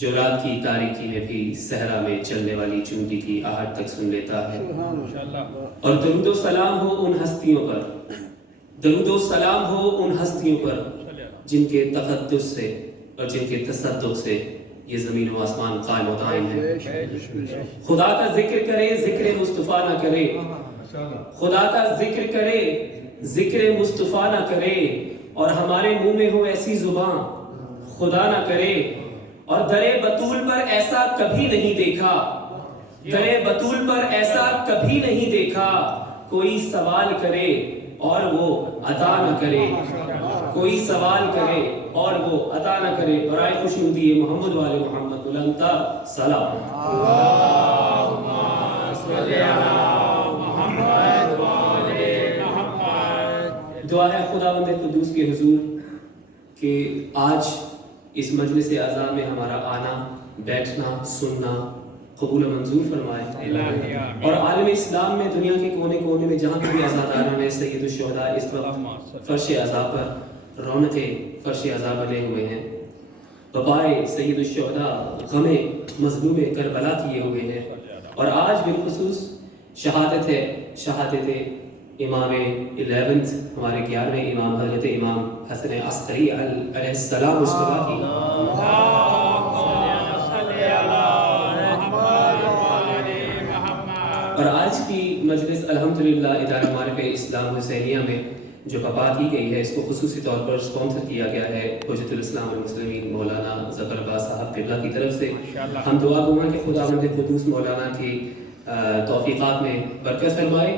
جو رات کی تاریکی میں بھی صحرا میں چلنے والی چونٹی کی آہٹ تک سن لیتا ہے. اور درود و سلام ہو ان ہستیوں پر، درود و سلام ہو ان ہستیوں پر جن کے تقدس سے اور جن کے تصدق سے یہ زمین و آسمان قائم و دائم ہے. خدا کا ذکر کرے ذکر مصطفیٰ نہ کرے، خدا کا ذکر کرے ذکر مصطفیٰ نہ کرے، اور ہمارے منہ میں ہو ایسی زبان خدا نہ کرے. اور در بطول پر ایسا کبھی نہیں دیکھا، در بطول پر ایسا کبھی نہیں دیکھا، کوئی سوال کرے اور وہ عطا نہ کرے، کوئی سوال کرے اور وہ عطا نہ کرے. برائے خوشنودی محمد والے محمد بلند تر سلام. اللہم صلی علی محمد والے محمد. دعا ہے خداوند قدوس کے حضور کہ آج اس مجلس اعزاء میں ہمارا آنا، بیٹھنا، سننا قبول و منظور فرمائے، اور عالم اسلام میں دنیا کے کونے کونے میں جہاں بھی عزاداران سید الشہداء اس وقت فرش عزا پر رونق فرش عزا بنے ہوئے ہیں، بپائے سید الشہداء غم مظلوم کربلا کیے ہوئے ہیں، اور آج بالخصوص شہادت ہے، شہادت امام 11 ہمارے 11ویں امام حضرت امام حسن عسکری علیہ السلام مصطفیٰ کی. اور آج کی مجلس الحمدللہ ادارہ معارف اسلام حسینیہ میں جو بپا کی گئی ہے، اس کو خصوصی طور پر اسپانسر کیا گیا ہے حجت الاسلام والمسلمین مولانا ظفر عباس صاحب قبلہ کی طرف سے. ہم دعا گو ہیں کہ خداوند قدوس مولانا کی توفیقات میں برکت فرمائے،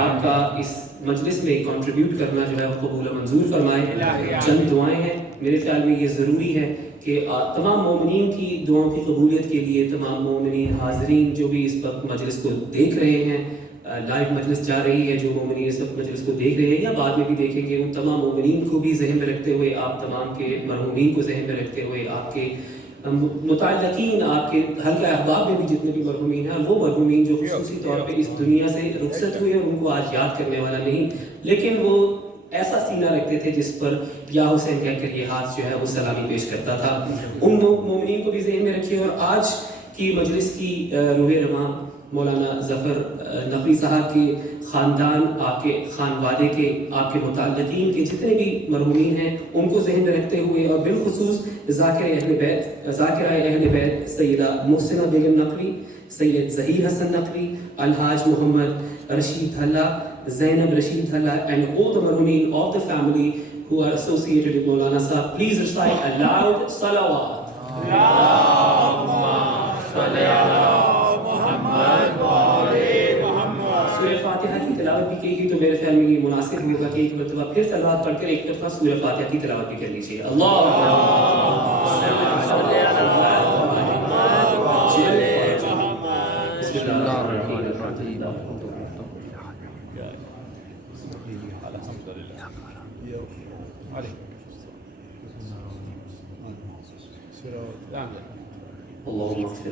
آپ کا اس مجلس میں کنٹریبیوٹ کرنا جو ہے وہ قبول و منظور فرمائے. چند دعائیں ہیں، میرے خیال میں یہ ضروری ہے کہ تمام مومنین کی دعاؤں کی قبولیت کے لیے تمام مومنین حاضرین جو بھی اس وقت مجلس کو دیکھ رہے ہیں، لائیو مجلس جا رہی ہے، جو مومنین اس وقت مجلس کو دیکھ رہے ہیں یا بعد میں بھی دیکھیں گے، ان تمام مومنین کو بھی ذہن میں رکھتے ہوئے، آپ تمام کے مرحومین کو ذہن میں رکھتے ہوئے، آپ کے متعلقین، آپ کے حلقہ احباب میں بھی جتنے بھی مرحومین ہیں، وہ مرحومین جو خصوصی طور پہ اس دنیا سے رخصت ہوئے ہیں، ان کو آج یاد کرنے والا نہیں، لیکن وہ ایسا سینہ رکھتے تھے جس پر یا حسین کہہ کر یہ ہاتھ جو ہے وہ سلامی پیش کرتا تھا. ان مومنین کو بھی ذہن میں رکھیے. اور آج کی مجلس کی روح رواں مولانا ظفر نقوی صاحب کے خاندان، آپ کے خانوادے کے، آپ کے متعلقین کے جتنے بھی مرحومین ہیں، ان کو ذہن میں رکھتے ہوئے، اور بالخصوص ذاکرہ اہل بیت سیدہ محسنہ بیگم نقوی، سید ظہیر حسن نقوی، الحاج محمد Rashid Hillah, Zainab Rashid Halla, and all the marhumin of the family who are associated with Maulana Sahab, please recite a loud salawat. Allahumma salli ala Muhammad wa ali Muhammad. سورہ فاتحہ کی تلاوت بھی کی گئی تو میرے خیال میں یہ مناسب ہوگا کہ ایک مرتبہ پھر صلوات پڑھ کر ایک دفعہ سورہ فاتحہ کی تلاوت بھی کر لیجیے. اللہم صلی علی محمد و علی محمد. بسم اللہ الرحمن الرحیم. اللهم اغفر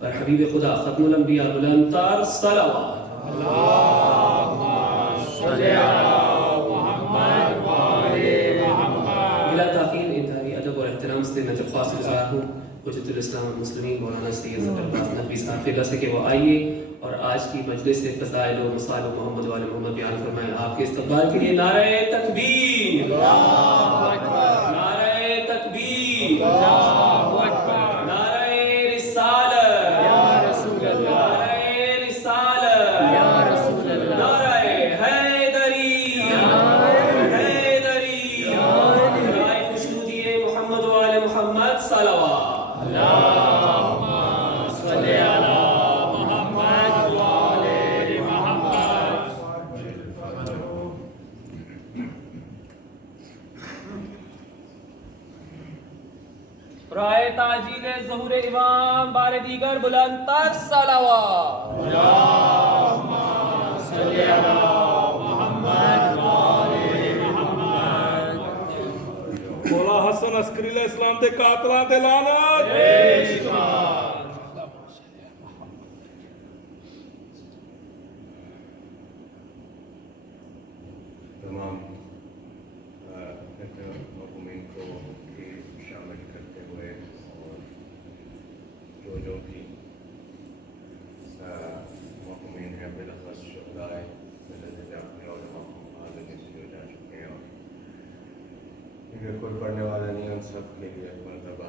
اور حبیب خدا ختم الانبیاء بلند تر صلوات. اللہم صلی علی محمد و علی محمد. بلا تاخیر انتہائی ادب اور احترام سے میں درخواست گزار ہوں حجت الاسلام والمسلمین مولانا سید ظفر عباس نقوی صاحب قبلہ سے کہ وہ آئیے اور آج کی مجلس سے فضائل و مصائب محمد والے محمد بیان فرمائیں. آپ کے استقبال کے لیے نعرہ تکبیر، اللہ اکبر، نعرہ تکبیر، اللہ اکبر، نعرہ رسالت، یا رسول اللہ، نعرہ رسالت، یا رسول اللہ، نعرہ حیدری، حیدری، برائے خوشنودی محمد والے محمد صلوات. اللہم صلی علی محمد و علی محمد. برائے تاجیل ظہور امام بار دیگر بلند تر صلوات. اللہم صلی علی محمد و علی محمد. مولا حسن عسکری علیہ السلام دے قاتلاں تے لعنت. تمام کو بھی شامل کرتے ہوئے اور جو بھی محکومین ہیں بالخص شہدائے اپنے علماء عالمی سے جو جا چکے ہیں اور اگر کوئی پڑھنے والا نہیں ان سب کے لیے ایک مرتبہ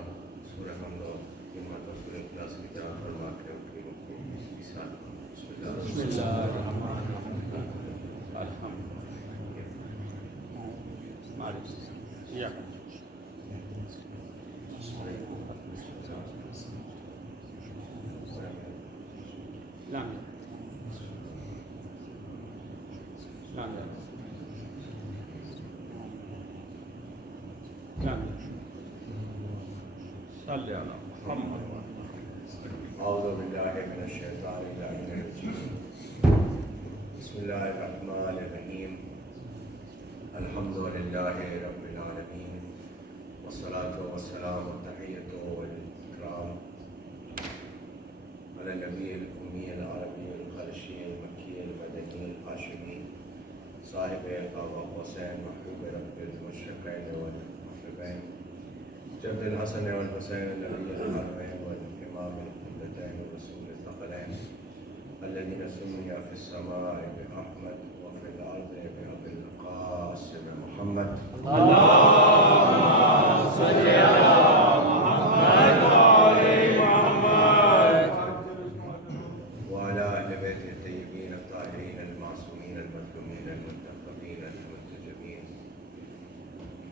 سورہ حمد و ہمت اور سورہ اخلاص کی طرح فرما کے ان کی مثال بسم اللہ الرحمن الرحیم اعوذ باللہ من الشیطان الرجیم بسم اللہ الرحمن الرحیم الحمد للہ رب العالمین والصلاة والسلام والتحیۃ والاکرام علی النبی الأمی العربی القرشی المکی المدنی الہاشمی صاحب قاب قوسین محبوب رب المشرقین والمغربین جد الحسن والحسین النبی الحرمین والامام القبلتین والرسول الثقلین الذين سمي في السماء بأحمد وفي الأرض بأبي القاسم محمد اللهم صل على محمد وآل محمد وعلى أهل بيت الطيبين الطاهرين المعصومين المظلومين المنتخبين المنتجبين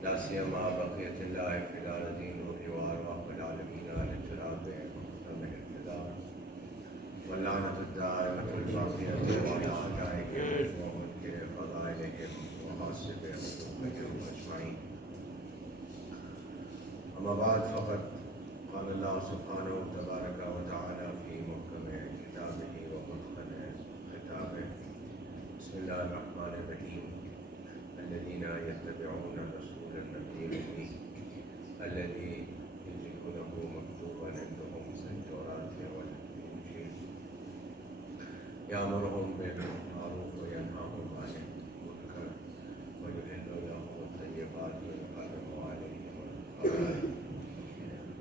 لا سيما بقية الله في الأرضين وأرواح العالمين على الجناب ومن الفداء واللعنة الدائمة الباقية على أعدائهم ومنكر فضائلهم وحاسب حقوقهم أجمعين. أما بعد فقد قال الله سبحانه تبارك وتعالى في محكم كتابه ومتقن خطابه بسم الله الرحمن الرحيم الذين يتبعون الرسول النبي الأمي الذي يجدونه مكتوبا عندهم في التوراة والإنجيل يأمرهم بالمعروف وينهاهم عن المنكر ويحل لهم الطيبات ويحرم عليهم الخبائث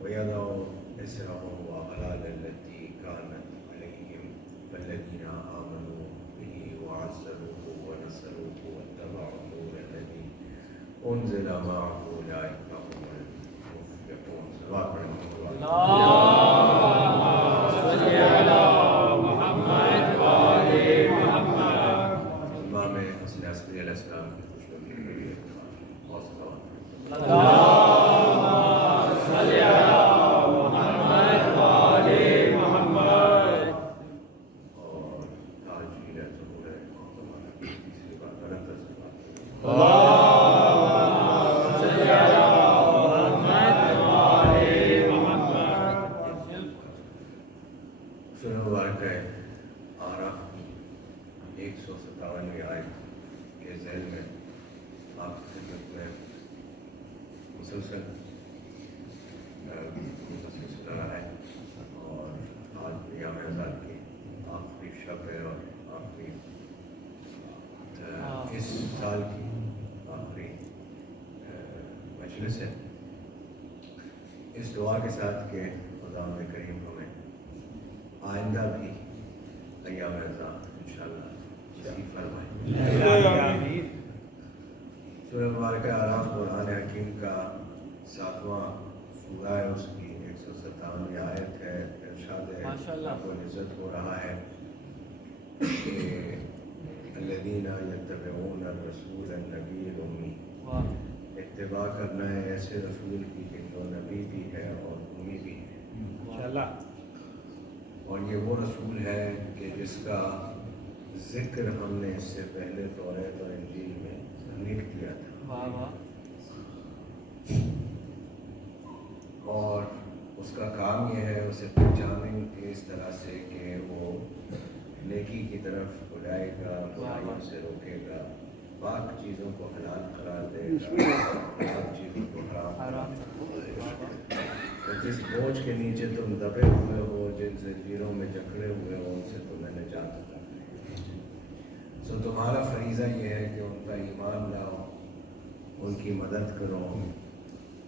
ويضع إسرهم وأغلال التي كانت عليهم فالذين آمنوا به وعزروه ونصروه واتبعوا النور الذي أنزل معه أولئك هم المفلحون. صلوات اللهم صل على محمد وآل محمد. امام حسن عسکری علیہ السلام کی خوشنودی کے لیے بہت صلوات. اللهم صل على محمد وآل محمد. اور تاجیل ظہور تمہارا تیسری بات غلط صلوات. اللهم صل على محمد وآل محمد. سورہ مبارکہ آراف کی 157ویں آیت کے ذیل میں آپ کی خدمت میں مسلسل سنا رہا ہے اور آج ایام آزاد کی آخری شب ہے اور آخری اس سال کی آخری مجلس ہے. اس دعا کے ساتھ کہ خداوند کریم ہمیں آئندہ بھی ایام آزاد انشاءاللہ نصیب فرمائے. سورہ مبارکہ آراف قرآن حکیم کا 7واں سورہ ہے. اس کی 157ویں آیت ہے. ارشاد رب العزت ہو رہا ہے کہ الذین یتبعون الرسول النبی الأمی، اتباع کرنا ہے ایسے رسول کی کہ جو نبی بھی ہے اور امی بھی ہے. اور یہ وہ رسول ہے کہ جس کا ذکر ہم نے اس سے پہلے توریت اور انجیل میں لکھ دیا تھا. اور اس کا کام یہ ہے اسے پہچانیں کہ اس طرح سے کہ وہ نیکی کی طرف بلائے گا، برائیوں سے روکے گا، پاک چیزوں کو حلال قرار دے گا، پاک چیزوں کو حرام قرار دے گا. جس بوجھ کے نیچے تم دبے ہوئے ہو، جن زنجیروں میں جکڑے ہوئے ہو، ان سے تمہیں نجات عطا کرے. سو تمہارا فریضہ یہ ہے کہ ان کا ایمان لاؤ، ان کی مدد کرو،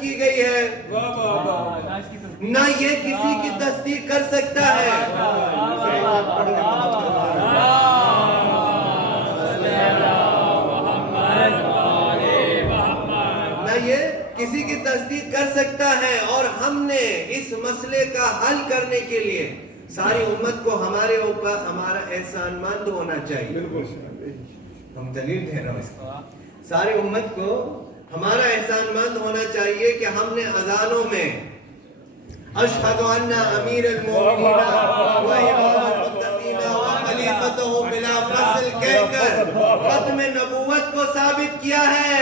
کی گئی ہے واہ واہ واہ ناز کی تو نہ یہ کسی کی تصدیق کر سکتا ہے. نہ یہ کسی کی تصدیق کر سکتا ہے. اور ہم نے اس مسئلے کا حل کرنے کے لیے ساری امت کو ہمارے اوپر ہمارا احسان مند ہونا چاہیے. بالکل ہم دلیل دے رہے ہیں اس کا. ساری امت کو ہمارا احسان مند ہونا چاہیے کہ ہم نے اذانوں میں اشہد ان امیر المومنین و امام المتقین و خلیفتہ بلا فصل کہہ کر ختم نبوت کو ثابت کیا ہے.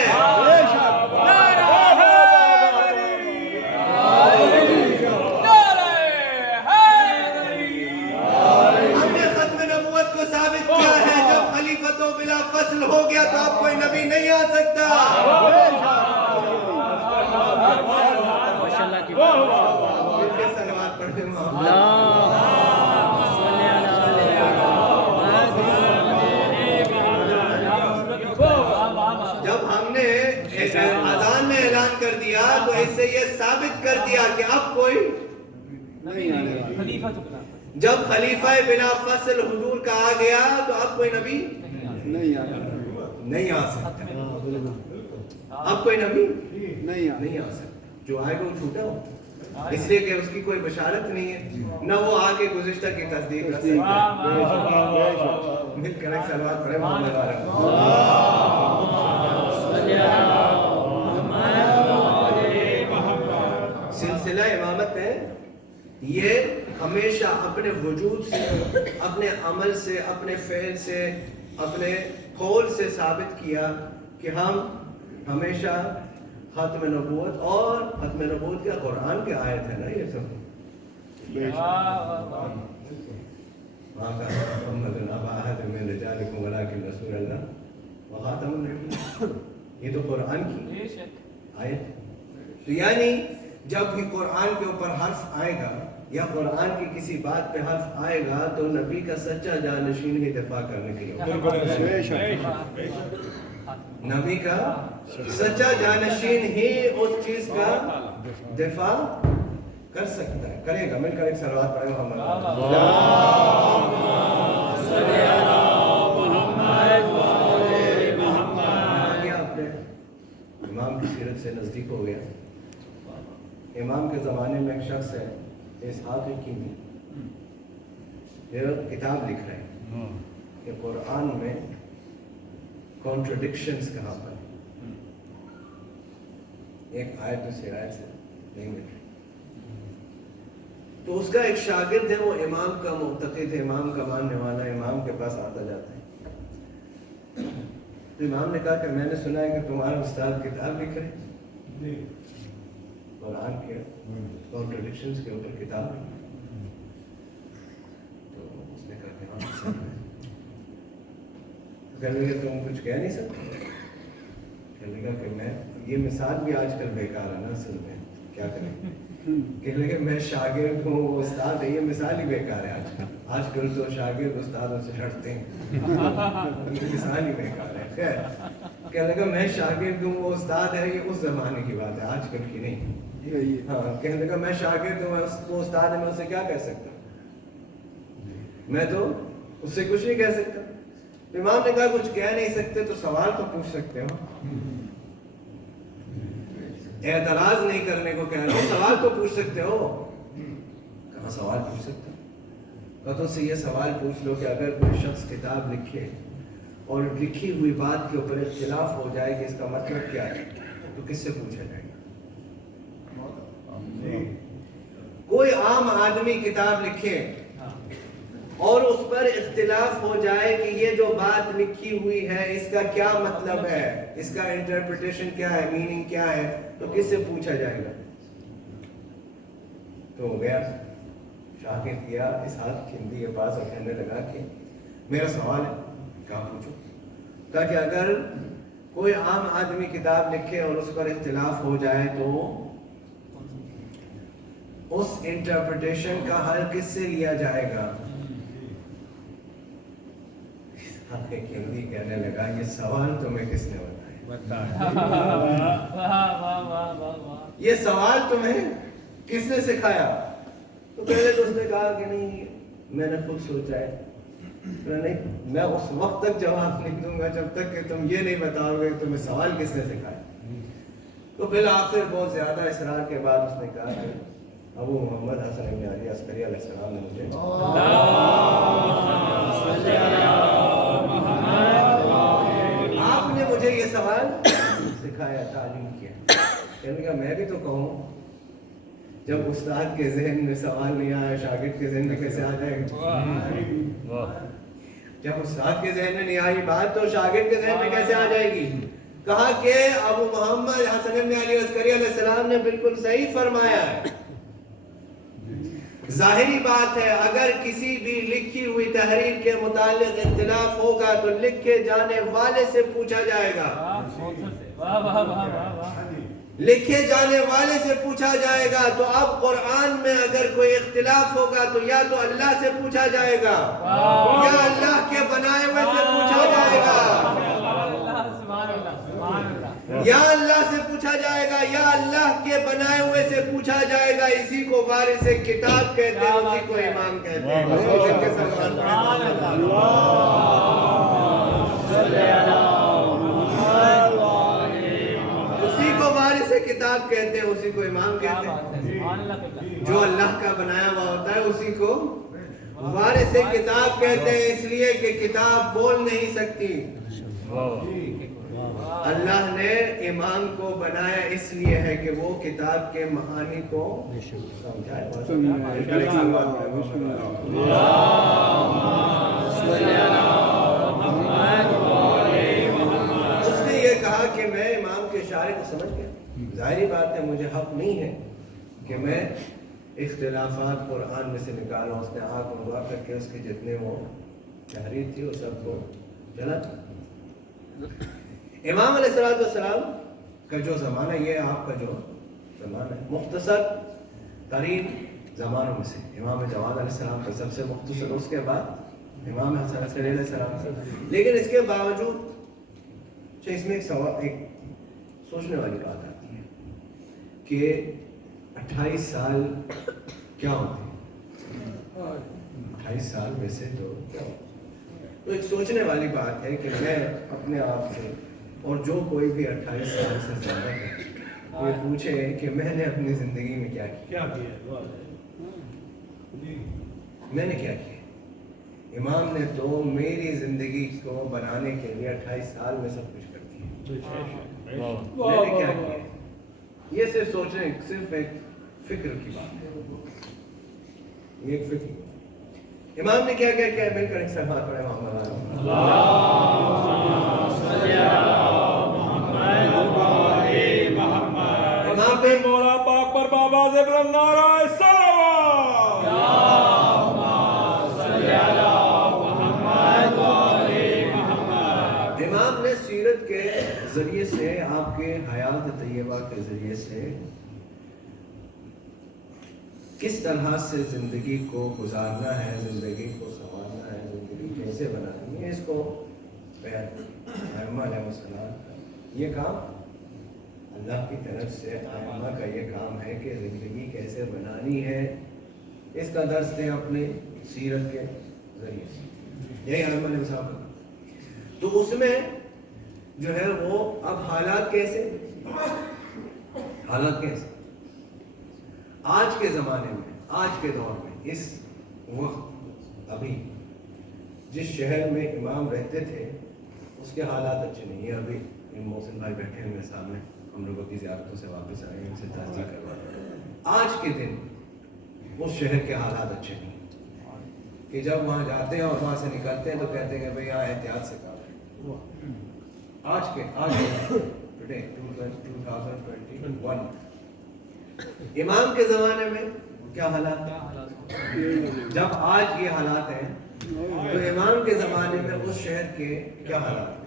ہم نے ختم نبوت کو ثابت کیا ہے. جب خلیفۃ بلا فصل ہو گیا تو اب کوئی نبی نہیں آ سکتا. صلوات پڑھتے محمد. جب ہم نے اذان میں اعلان کر دیا تو اس سے یہ ثابت کر دیا کہ اب کوئی خلیفہ تو بنا جب خلیفہ بلا فصل حضور کا آ گیا تو اب کوئی نبی نہیں آ سکتا. اب کوئی نبی نہیں آ سکتا. جو آئے گا وہ جھوٹا ہو, اس لیے کہ اس کی کوئی بشارت نہیں ہے, نہ وہ آگے گزشتہ کی تصدیق کر سکتا ہے. مل کر ایک صلوات پڑھیں محمد وعلیہ. سلسلہ امامت ہے یہ ہمیشہ اپنے وجود سے, اپنے عمل سے, اپنے فعل سے, اپنے قول سے ثابت کیا کہ ہم ہمیشہ ختم نبوت, اور ختم نبوت کیا قرآن کی آیت ہے نا یہ سب. محمد ابا احد من رجالکم ولکن رسول اللہ وخاتم النبیین, یہ تو قرآن کی آیت. تو یعنی جب بھی قرآن کے اوپر حرف آئے گا یا قرآن کی کسی بات پہ حرف آئے گا تو نبی کا سچا جانشین ہی دفاع کرنے کے لیے, نبی کا سچا جانشین ہی اس چیز کا دفاع کر سکتا ہے, کرے گا. مل کر ایک صلوات پڑھیں محمد. امام کی سیرت سے نزدیک ہو گیا. امام کے زمانے میں ایک شخص ہے اسحاق کندی, یہ کتاب لکھ رہے ہیں کہ قرآن میں کانٹرڈکشنز کہاں پر, ایک آیت دوسری آیت سے نہیں مل رہی. تو اس کا ایک شاگرد ہے, وہ امام کا معتقد ہے, امام کا ماننے والا ہے, امام کے پاس آتا جاتا ہے. تو امام نے کہا کہ میں نے سنا ہے کہ تمہارا استاد کتاب لکھ رہے ہیں قرآن کے کانٹرڈکشنز کے اوپر کتاب. تو اس نے کہا کہ ہاں کہنے لگا تم کچھ کہہ نہیں سکتے. کہنے لگا کہ میں یہ مثال بھی آج کل بیکار ہے نا, اصل میں کیا کریں. کہنے لگے میں شاگرد ہوں, وہ استاد ہے, یہ مثال ہی بیکار ہے. آج کل تو شاگرد استادوں سے ہٹتے ہیں, مثال ہی بیکار ہے. خیر کہنے لگا میں شاگرد ہوں, وہ استاد ہے, یہ اس زمانے کی بات ہے, آج کل کی نہیں. ہاں کہنے لگا میں شاگرد ہوں, وہ استاد ہے, میں اسے کیا کہہ سکتا ہوں, میں تو اس سے کچھ نہیں کہہ سکتا. امام نے کہا کچھ کہہ نہیں سکتے تو سوال تو پوچھ سکتے ہو, اعتراض نہیں کرنے کو کہہ رہا ہوں, سوال تو پوچھ سکتے ہو. کہاں سوال پوچھ سکتے ہو؟ تو سے یہ سوال پوچھ لو کہ اگر کوئی شخص کتاب لکھے اور لکھی ہوئی بات کے اوپر اختلاف ہو جائے کہ اس کا مطلب کیا ہے, تو کس سے پوچھا جائے گا؟ کوئی عام آدمی کتاب لکھے اور اس پر اختلاف ہو جائے کہ یہ جو بات لکھی ہوئی ہے اس کا کیا مطلب ہے, اس کا انٹرپریٹیشن کیا ہے, میننگ کیا ہے, تو کس سے پوچھا جائے گا؟ تو ہو گیا شاگرد کیا اسحاق کندی کے پاس اور کہنے لگا کہ میرا سوال ہے. کہاں پوچھو؟ کہا کہ اگر کوئی عام آدمی کتاب لکھے اور اس پر اختلاف ہو جائے تو اس انٹرپریٹیشن کا حل کس سے لیا جائے گا؟ کہنے لگا یہ سوال تمہیں کس نے بتایا؟ یہ سوال تمہیں کس نے سکھایا؟ تو پہلے تو اس نے کہا کہ نہیں میں نے خود سوچا ہے. نہیں میں اس وقت تک جواب نہیں دوں گا جب تک کہ تم یہ نہیں بتاؤ گے کہ تمہیں سوال کس نے سکھایا. تو بالآخر بہت زیادہ اصرار کے بعد اس نے کہا کہ ابو محمد حسن بن علی عسکری علیہ السلام نے مجھے آپ نے مجھے یہ سوال سکھایا، تعلیم کیا. کہنے کا میں بھی تو کہوں جب استاد کے ذہن میں سوال نہیں آیا شاگرد کے ذہن میں کیسے آ جائے گا؟ جب استاد کے ذہن میں نہیں آئی بات تو شاگرد کے ذہن میں کیسے آ جائے گی؟ کہا کہ ابو محمد حسن بن علی عسکری علیہ السلام نے بالکل صحیح فرمایا ہے. ظاہری بات ہے اگر کسی بھی لکھی ہوئی تحریر کے متعلق اختلاف ہوگا تو لکھے جانے والے سے پوچھا جائے گا. لکھے جانے والے سے پوچھا جائے گا. تو اب قرآن میں اگر کوئی اختلاف ہوگا تو یا تو اللہ سے پوچھا جائے گا یا اللہ کے بنائے ہوئے سے پوچھا جائے گا. یا اللہ سے پوچھا جائے گا یا اللہ کے بنائے ہوئے سے پوچھا جائے گا. اسی کو وارث کتاب کہتے ہیں، اسی کو امام کہتے ہیں. اسی کو وارث کتاب کہتے ہیں، اسی کو امام کہتے ہیں. جو اللہ کا بنایا ہوا ہوتا ہے اسی کو وارث کتاب کہتے ہیں، اس لیے کہ کتاب بول نہیں سکتی. اللہ نے امام کو بنایا اس لیے ہے کہ وہ کتاب کے معانی کو سمجھائے. اس نے یہ کہا کہ میں امام کے اشارے کو سمجھ گیا. ظاہری بات ہے مجھے حق نہیں ہے کہ میں اختلافات قرآن میں سے نکالوں. اس نے آنکھ منگوا کر کے اس کے جتنے وہ تحریر تھی وہ سب کو جلا. امام علیہ السلام کا جو زمانہ یہ آپ کا جو زمانہ ہے مختصر ترین زمانوں میں سے امام جواد علیہ السلام کا سب سے مختصر، اس کے بعد امام حسن علیہ السلام. لیکن اس کے باوجود اس میں ایک سوچنے والی بات آتی ہے کہ 28 سال کیا ہوتے ہیں؟ 28 سال میں سے تو کیا ہوتے ہیں؟ تو ایک سوچنے والی بات ہے کہ میں اپنے آپ سے اور جو کوئی بھی 28 سال سے زیادہ ہے یہ پوچھے کہ میں نے اپنی زندگی میں کیا کیا. میں نے کیا کیا؟ امام نے تو میری زندگی کو بنانے کے لیے 28 سال میں سب کچھ کر دیا. میں نے کیا کیا؟ یہ صرف سوچنے، صرف ایک فکر کی بات ہے. یہ ایک فکر امام نے کیا کیا کیا مل کر ایک ساتھ پڑھے. مولا پاک پر بابا سے بلند نعرہ امام نے سیرت کے ذریعے سے آپ کے حیات طیبہ کے ذریعے سے کس طرح سے زندگی کو گزارنا ہے، زندگی کو سنوارنا ہے، زندگی کیسے بنانی ہے، اس کو بیان ائمہ علیہ السلام کا یہ کام اللہ کی طرف سے ائمہ کا یہ کام ہے کہ زندگی کیسے بنانی ہے. اس کا درس دیں اپنی سیرت کے ذریعے سے. یہی ائمہ علیہ السلام کا. تو اس میں جو ہے وہ اب حالات کیسے آج کے زمانے میں، آج کے دور میں، اس وقت ابھی جس شہر میں امام رہتے تھے اس کے حالات اچھے نہیں ہیں. ابھی محسن بھائی بیٹھے ہیں میرے سامنے، ہم لوگوں کی زیارتوں سے واپس آئے ہیں، ان سے تازہ کروا رہے ہیں. آج کے دن اس شہر کے حالات اچھے نہیں کہ جب وہاں جاتے ہیں اور وہاں سے نکلتے ہیں تو کہتے ہیں کہ بھئی یہاں احتیاط سے کام ہے. آج کے ٹوڈے 2021 امام کے زمانے میں کیا حالات ہیں؟ جب آج یہ حالات ہیں تو امام کے زمانے میں اس شہر کے کیا حالات ہیں؟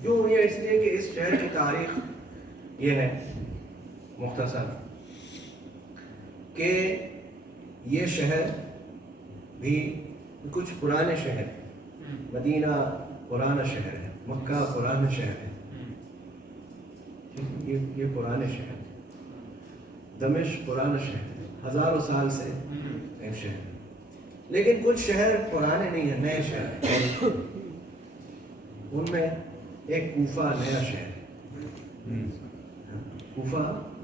کیوں یہ اس لیے کہ اس شہر کی تاریخ یہ ہے مختصر کہ یہ شہر بھی کچھ پرانے شہر ہیں. مدینہ پرانا شہر ہے، مکہ پرانا شہر ہے، یہ پرانے شہر، دمشق پرانا شہر، ہزاروں سال سے ایک شہر، لیکن کچھ شہر پرانے نہیں ہیں، نئے شہر ہیں۔ ان میں ایک کوفہ نیا شہر ہے۔ کوفہ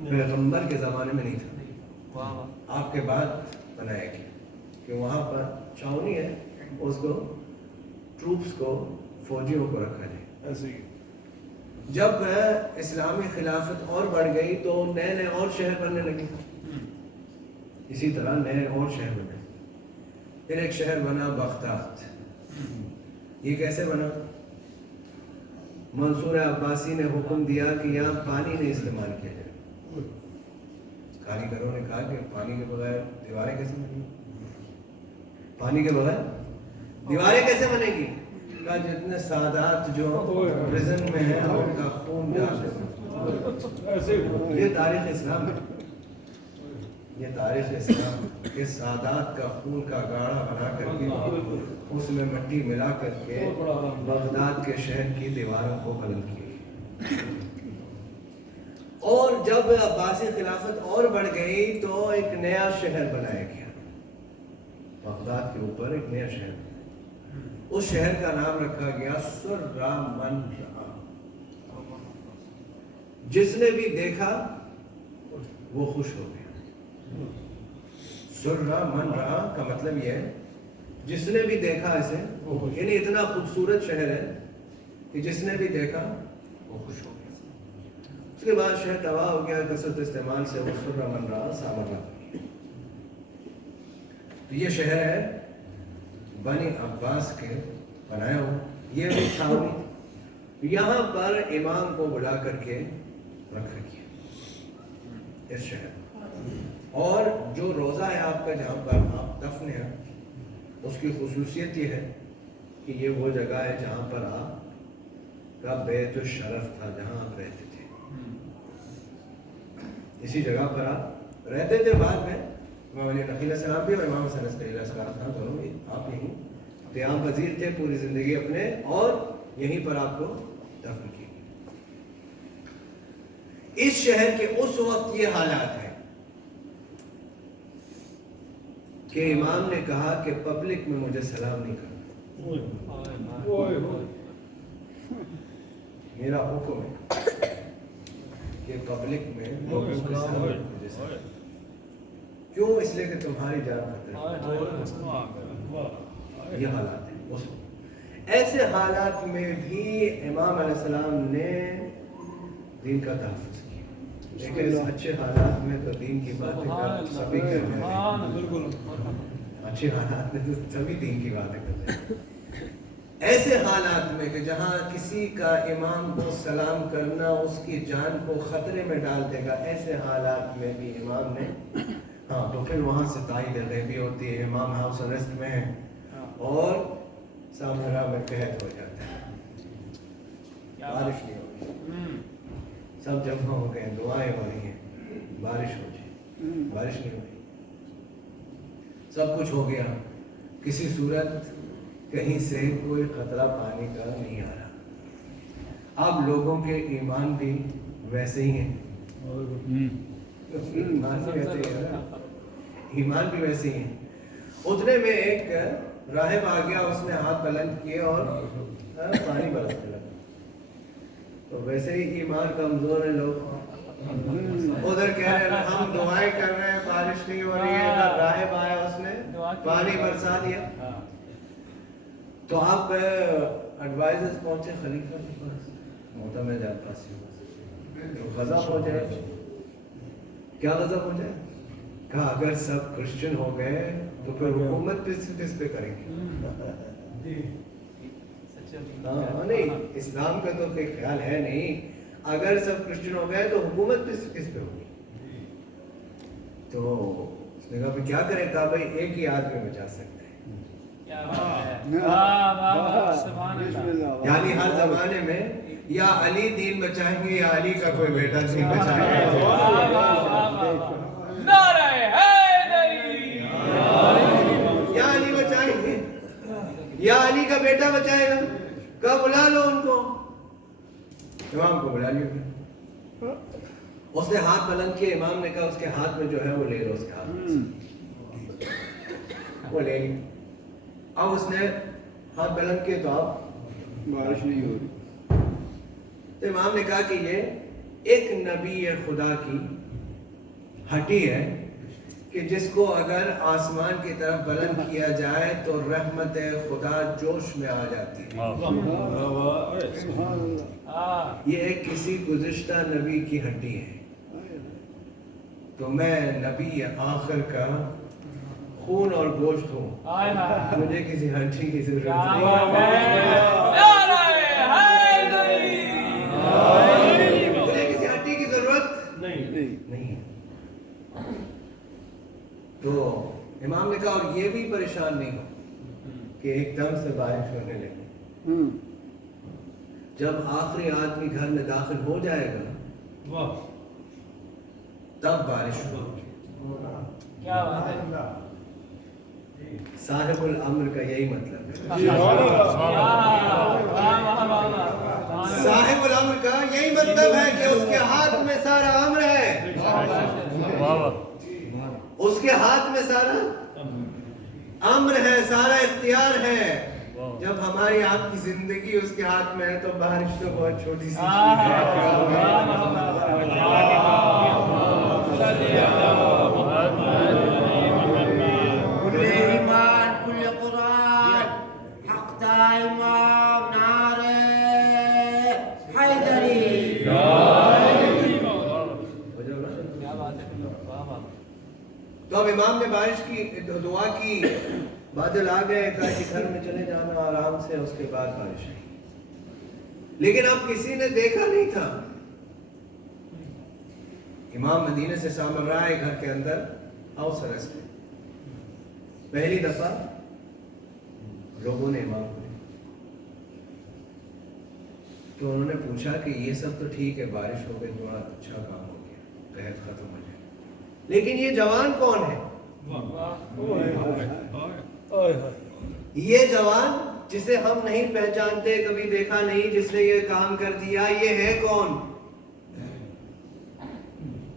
پیغمبر کے زمانے میں نہیں تھا، آپ کے بعد بنایا گیا، کہ وہاں پر چھاؤنی ہے، اس کو ٹروپس کو، فوجیوں کو رکھا جائے۔ جب اسلامی خلافت اور بڑھ گئی تو نئے نئے اور شہر بننے لگے، اسی طرح نئے اور شہر بنے۔ پھر ایک شہر بنا بغداد۔ یہ کیسے بنا؟ منصور عباسی نے حکم دیا کہ یہاں پانی نہیں استعمال کیا جائے۔ کاریگروں نے کہا کہ پانی کے بغیر دیواریں کیسے بنیں گی؟ پانی کے بغیر دیواریں کیسے بنے گی؟ کہا جتنے سادات جو پریزن میں ہیں ان کا خون جا دے۔ یہ تاریخ اسلام ہے، یہ تاریخ اسلام کے سادات کا خون کا گاڑھا بنا کر کے اس میں مٹی ملا کر کے بغداد کے شہر کی دیواروں کو بلند کیا۔ اور جب عباسی خلافت اور بڑھ گئی تو ایک نیا شہر بنایا گیا، بغداد کے اوپر ایک نیا شہر، اس شہر کا نام رکھا گیا سرہ من رہا۔ جس نے بھی دیکھا وہ خوش ہو گیا۔ سرہ من رہا کا مطلب یہ ہے جس نے بھی دیکھا اسے، یعنی اتنا خوبصورت شہر ہے کہ جس نے بھی دیکھا وہ خوش ہو گیا۔ اس کے بعد شہر تباہ ہو گیا کثرت استعمال سے، وہ سرہ من رہا سامراج۔ تو یہ شہر ہے بنی عباس کے بنایا ہوا، یہ وہ چھاؤنی، یہاں پر امام کو بلا کر کے رکھا گیا اس شہر۔ اور جو روزہ ہے آپ کا جہاں پر آپ دفن ہیں، اس کی خصوصیت یہ ہے کہ یہ وہ جگہ ہے جہاں پر آپ کا بیت الشرف تھا، جہاں آپ رہتے تھے، اسی جگہ پر آپ رہتے تھے۔ بعد میں امام علی نقی علیہ السلام بھی اور امام حسن عسکری علیہ السلام دونوں بھی آپ یہیں قیام پذیر تھے پوری زندگی اپنے، اور یہیں پر آپ کو دفن کیا۔ اس شہر کے اس وقت یہ حالات ہیں کہ امام نے کہا کہ پبلک میں مجھے سلام نہیں کرنا، میرا حکم ہے کہ پبلک میں لوگوں کے سامنے مجھے سلام۔ کیوں؟ اس لیے کہ تمہاری جان خطرے میں۔ یہ حالات ہیں اس وقت۔ ایسے حالات میں بھی امام علیہ السلام نے دین کا تحفظ کیا، لیکن اس اچھے حالات میں تو دین کی باتیں سبھی کرتے ہیں، اچھے حالات میں تو سبھی دین کی باتیں کرتے ہیں۔ ایسے حالات میں کہ جہاں کسی کا امام کو سلام کرنا اس کی جان کو خطرے میں ڈال دے گا، ایسے حالات میں بھی امام نے تو پھر وہاں سے تائید غیبی ہوتی ہے، امام ہاؤس اریسٹ میں ہے اور سامرا میں قید ہو جاتا ہے، بارش نہیں ہو رہی، سب جمع ہو گئے، دعائیں ہو رہی ہیں، بارش ہو جائے، بارش نہیں ہو رہی، سب کچھ ہو گیا، کسی صورت کہیں سے کوئی خطرہ پانی کا نہیں آ رہا۔ اب لوگوں کے ایمان بھی ویسے ہی ہیں، ایمان بھی ویسے ہی ہیں۔ اتنے میں ایک راہب آ گیا، اس نے ہاتھ بلند کیے اور پانی برسنے لگا۔ تو ویسے ہی ایمان کمزور ہے، لوگ ادھر کہہ رہے ہیں ہم دعائیں کر رہے ہیں، بارش نہیں ہو رہی ہے، ادھر راہب آیا، اس نے پانی برسا دیا۔ تو آپ ایڈوائزرز پہنچے خلیفہ کے پاس، معتمد عباسی غضب ہو جائے، کیا غضب ہو جائے؟ کہا اگر سب کرسچن ہو گئے تو پھر حکومت کس پہ کریں گے؟ نہیں، اسلام کا تو کوئی خیال ہے نہیں، اگر سب کرسچن ہو گئے تو حکومت کس پہ ہوگی؟ تو اس نے کہا کیا کریں؟ کہا بھائی ایک ہی آدمی بچا سکتے ہیں، یعنی ہر زمانے میں یا علی دین بچائیں گے یا علی کا کوئی بیٹا دین بچائے گا۔ یا علی بچائیں گے یا علی کا بیٹا بچائے گا۔ کہا بلا لو ان کو، امام کو بلا لیا، اس نے ہاتھ بلند کیا، امام نے کہا اس کے ہاتھ میں جو ہے وہ لے لو، اس کے ہاتھ میں وہ لے لی۔ اب اس نے ہاتھ بلند کیے تو اب بارش نہیں ہو رہی۔ تو امام نے کہا کہ یہ ایک نبی خدا کی ہڈی ہے کہ جس کو اگر آسمان کی طرف بلند کیا جائے تو رحمت خدا جوش میں آ جاتی ہے۔ سبحان اللہ۔ یہ ایک کسی گزشتہ نبی کی ہڈی ہے، تو میں نبی آخر کا خون اور گوشت ہوں، مجھے کسی ہڈی کی ضرورت نہیں ہے، مجھے کسی ہڈی کی ضرورت نہیں۔ تو امام نے کہا اور یہ بھی پریشان نہیں ہو کہ ایک دم سے بارش ہونے لگی، جب آخری آدمی گھر میں داخل ہو جائے گا تب بارش ہوگی۔ کیا بات ہے، صاحب الامر کا یہی مطلب ہے، صاحب الامر کا یہی مطلب ہے کہ اس کے ہاتھ میں سارا امر ہے، اس کے ہاتھ میں سارا امر ہے، سارا اختیار ہے۔ جب ہماری آپ کی زندگی اس کے ہاتھ میں ہے تو بارش تو بہت چھوٹی سی چیز كل إيمان كل قرآن حق امام نعرہ حیدری۔ تو اب امام نے بارش کی دعا کی، بادل آ گئے، کہا کہ گھر میں چلے جانا آرام سے، اس کے بعد بارش آئی، لیکن اب کسی نے دیکھا نہیں تھا۔ امام مدینے سے سامر آئے گھر کے اندر ہاؤس ارسٹ میں، پہلی دفعہ لوگوں نے امام کو تو انہوں نے پوچھا کہ یہ سب تو ٹھیک ہے، بارش ہو گئی، بڑا اچھا کام ہو گیا، قحط ختم ہو گیا، لیکن یہ جوان کون ہے؟ یہ جوان جسے ہم نہیں پہچانتے، کبھی دیکھا نہیں، جس نے یہ کام کر دیا، یہ ہے کون؟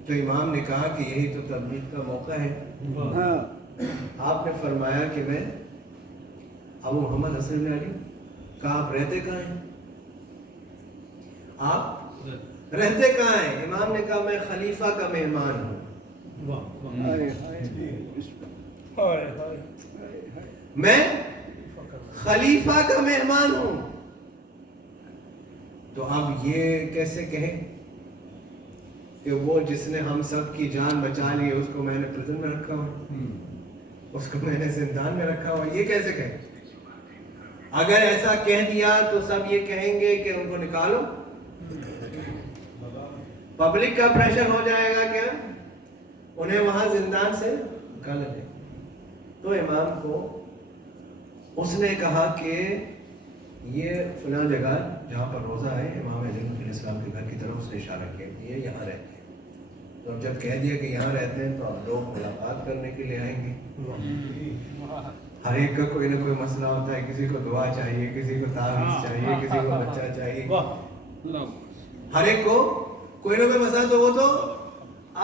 تو امام نے کہا کہ یہی تو تبلیغ کا موقع ہے۔ آپ نے فرمایا کہ میں ابو محمد حسن بن علی، کہا آپ رہتے کہاں ہیں؟ آپ رہتے کہاں ہیں؟ امام نے کہا میں خلیفہ کا مہمان ہوں، میں خلیفہ کا مہمان ہوں۔ تو اب یہ کیسے کہیں کہ وہ جس نے ہم سب کی جان بچا لی، اس کو میں نے پرزن میں رکھا ہوا، اس کو میں نے زندان میں رکھا ہوا، یہ کیسے کہیں؟ اگر ایسا کہہ دیا تو سب یہ کہیں گے کہ ان کو نکالو، پبلک کا پریشر ہو جائے گا، کیا انہیں وہاں زندان سے نکال دیں۔ تو امام کو اس نے کہا کہ یہ فلاں جگہ جہاں پر روزہ ہے امام علیہ السلام کے گھر کی طرف اس نے اشارہ کیا کہ یہ یہاں رہتے ہیں۔ تو جب کہہ دیا کہ یہاں رہتے ہیں تو اب لوگ ملاقات کرنے کے لیے آئیں گے، ہر ایک کا کوئی نہ کوئی مسئلہ ہوتا ہے، کسی کو دعا چاہیے، کسی کو تعویذ چاہیے، کسی کو بچہ چاہیے، ہر ایک کو کوئی نہ کوئی مسئلہ، تو وہ تو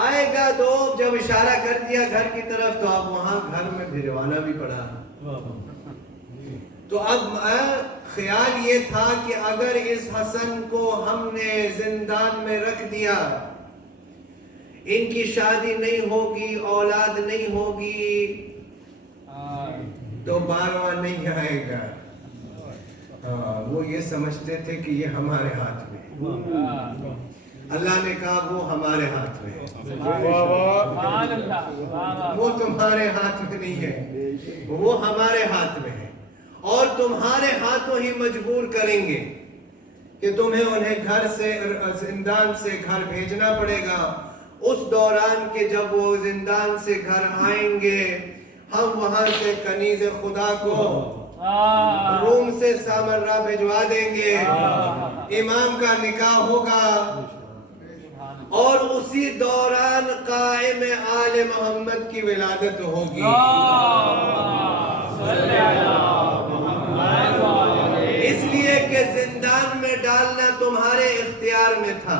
آئے گا۔ تو جب اشارہ کر دیا گھر کی طرف تو اب وہاں گھر میں بھجوانا بھی پڑا۔ تو اب خیال یہ تھا کہ اگر اس حسن کو ہم نے زندان میں رکھ دیا، ان کی شادی نہیں ہوگی، اولاد نہیں ہوگی، تو بارواں نہیں آئے گا۔ وہ یہ سمجھتے تھے کہ یہ ہمارے ہاتھ میں، اللہ نے کہا وہ ہمارے ہاتھ میں ہے، وہ تمہارے ہاتھ میں نہیں ہے، وہ ہمارے ہاتھ میں ہے، اور تمہارے ہاتھوں ہی مجبور کریں گے کہ تمہیں انہیں گھر سے، زندان سے گھر بھیجنا پڑے گا۔ اس دوران کے جب وہ زندان سے گھر آئیں گے، ہم وہاں سے کنیز خدا کو روم سے سامرا بھجوا دیں گے، امام کا نکاح ہوگا، اور اسی دوران قائم آل محمد کی ولادت ہوگی۔ اس لیے کہ زندان میں ڈالنا تمہارے اختیار میں تھا،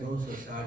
260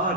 8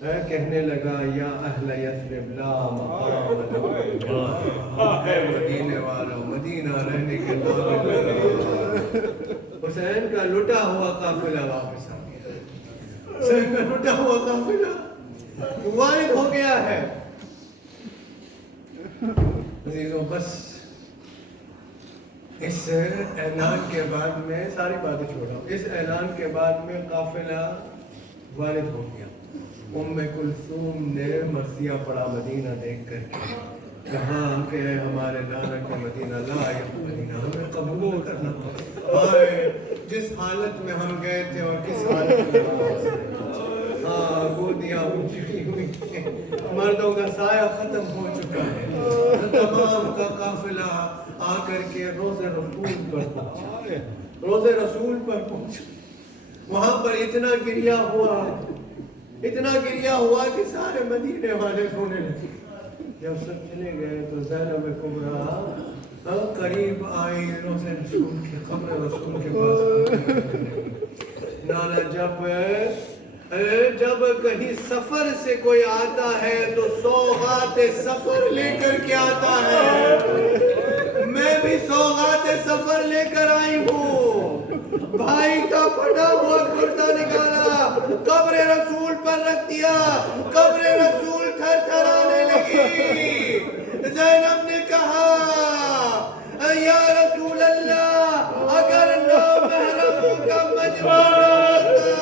کہنے لگا یا اہل یثرب لا مقام لکم، اے مدینے والوں مدینہ رہنے کے قابل نہیں۔ حسین کا لٹا ہوا قافلہ واپس آ گیا، حسین کا لٹا ہوا قافلہ وارد ہو گیا ہے۔ عزیزوں بس اس اعلان کے بعد میں ساری باتیں چھوڑا، اس اعلان کے بعد میں قافلہ وارد ہو گیا۔ ام کلثوم نے مرثیہ پڑھا مدینہ دیکھ کر کے، کہاں کہ ہمارے نانا کا مدینہ لا مدینہ ہمیں قبول کرنا، ہائے جس حالت میں ہم گئے تھے اور کس حالت میں ہاں گودیاں اونچی ہوئی، مردوں کا سایہ ختم ہو چکا ہے، تمام کا قافلہ آ کر کے روز رسول پر پہنچا، روز رسول پر پہنچا۔ وہاں پر اتنا گریہ ہوا کہ سارے مدینے والے رونے لگے۔ جب سب چلے گئے تو زینب کبریٰ قریب آئی روز رسول کے قبر رسول کے پاس۔ نانا جب کہیں سفر سے کوئی آتا ہے تو سوغات سفر لے کر کے آتا ہے، میں بھی سوغات سفر لے کر آئی ہوں۔ بھائی کا پھٹا ہوا کرتا نکالا، قبر رسول پر رکھ دیا، قبر رسول تھر تھرانے لگی۔ زینب نے کہا یا رسول اللہ اگر نامحرموں کا مجمع نہ ہوتا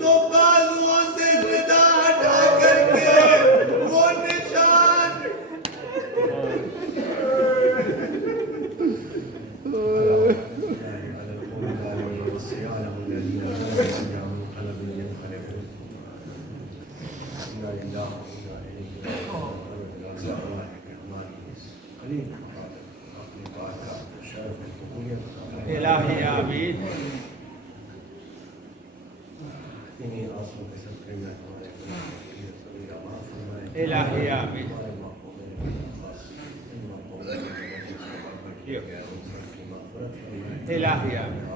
تو بازوؤں سے ردا ہٹا کر کے وہ نشان الہی آمین۔ الہی آمین۔ الہی آمین۔ الہی آمین۔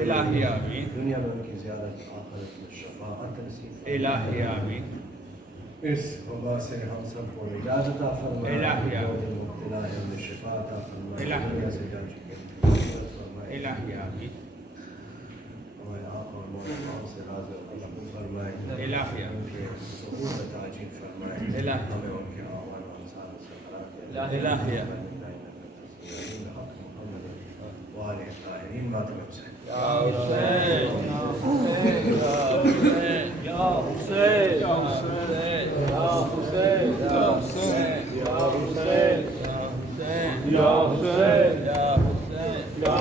الہی آمین۔ دنیا میں ان کی زیادت، آخرت میں شفاعت نصیب۔ الہی آمین۔ اس وبا سے ہم سب کو نجات عطا فرمائے، الہی آمین۔ جو مبتلا ہے انہیں شفا عطا فرمائے، الہی دنیا سے جا چکے الہی آمین۔ ہمارے آپ اور مولانا سے راضی قبول فرمائے، الہی ان کے ظہور عطا فرمائے، الہی ہمیں ان کے آوان و انصار سے قرار دے۔ الہی آمین۔ وآلہ الطاہرین ماتم حسین۔ یا حسین یا حسین یا حسین یا حسین یا حسین یا حسین یا حسین یا حسین یا حسین یا حسین یا